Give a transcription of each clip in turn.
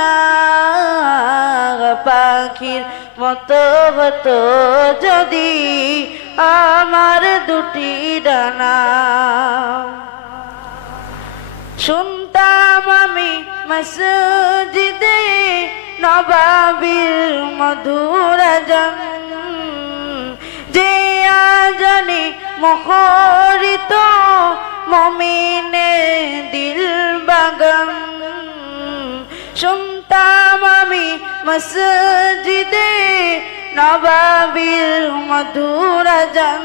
Medina পাখির মতো হতো যদি আমার দুটি ডানা। শুনতাম আমি মসজিদে নবাবির মধুর আজান, যে আজানে মুখরিত মুমিনের দিল বাগান। শুনতাম আমি মসজিদে নবাবির মধুর আজান,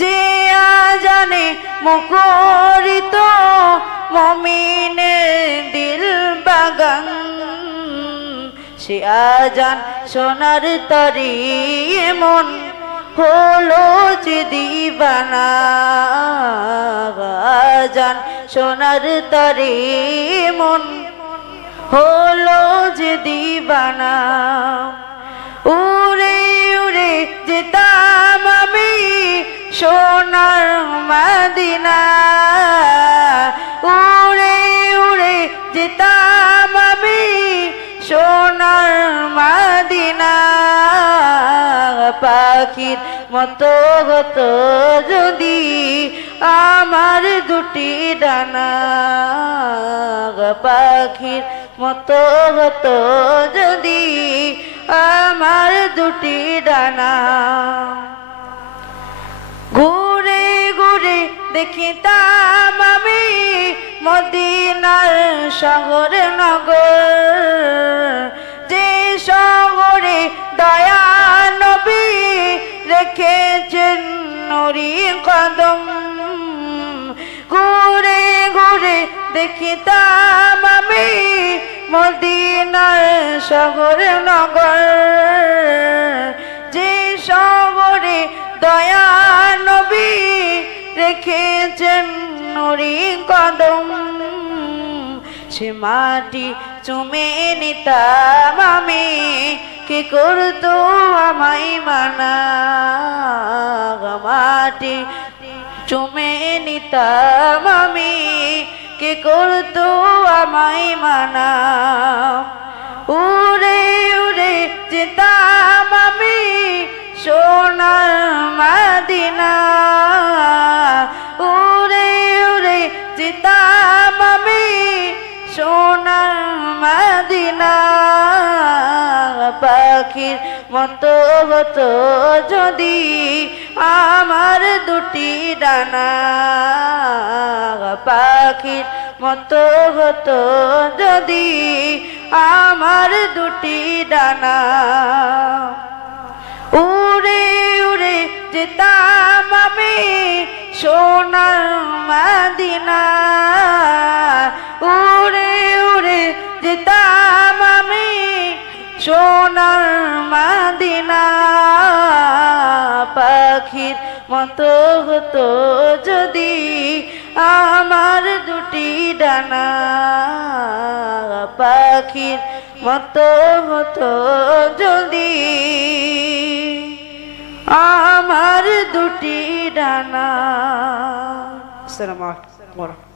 যে আজানে মুখরিত মুমিনের দিল বাগান। সে আজান শোনার তরে এমন হলো যে দিবানা, আজান শোনার তরে এমন হলো যে দিবানা। উড়ে উড়ে যেতাম আমি সোনার মদিনা, উড়ে উড়ে যেতাম আমি সোনার মদিনা পাখির মতো হতো যদি আমার দুটি ডানা, পাখির মতো হতো যদি আমার দুটি ডানা। ঘুরে ঘুরে দেখিতাম আমি মদিনার শহর নগর, যে শহরে দয়া নবী রেখেছেন নুরি কদম। ঘুরে ঘুরে দেখিতাম আমি মদিনার শহর নগর, যে শহরে দয়া নবী রেখেছেন নুরি কদম। সে মাটি চুমে নিতাম আমি, কে করতো আমায় মানা। মাটি চুমে নিতাম আমি, কে করতো আমায় মানা। উড়ে উড়ে যেতাম আমি সোনার মদিনা, উড়ে উড়ে যেতাম আমি সোনার মদিনা পাখির মতো হতো যদি আমার দুটি ডানা, পাখির মতো হতো যদি আমার দুটি ডানা। উড়ে উড়ে যেতাম আমি সোনার মদিনা, উড়ে উড়ে যেতাম আমি সোনার মদিনা পাখির মতো হতো যদি আমার দুটি ডানা, পাখির মতো হতো যদি আমার দুটি ডানা। আসসালামু আলাইকুম।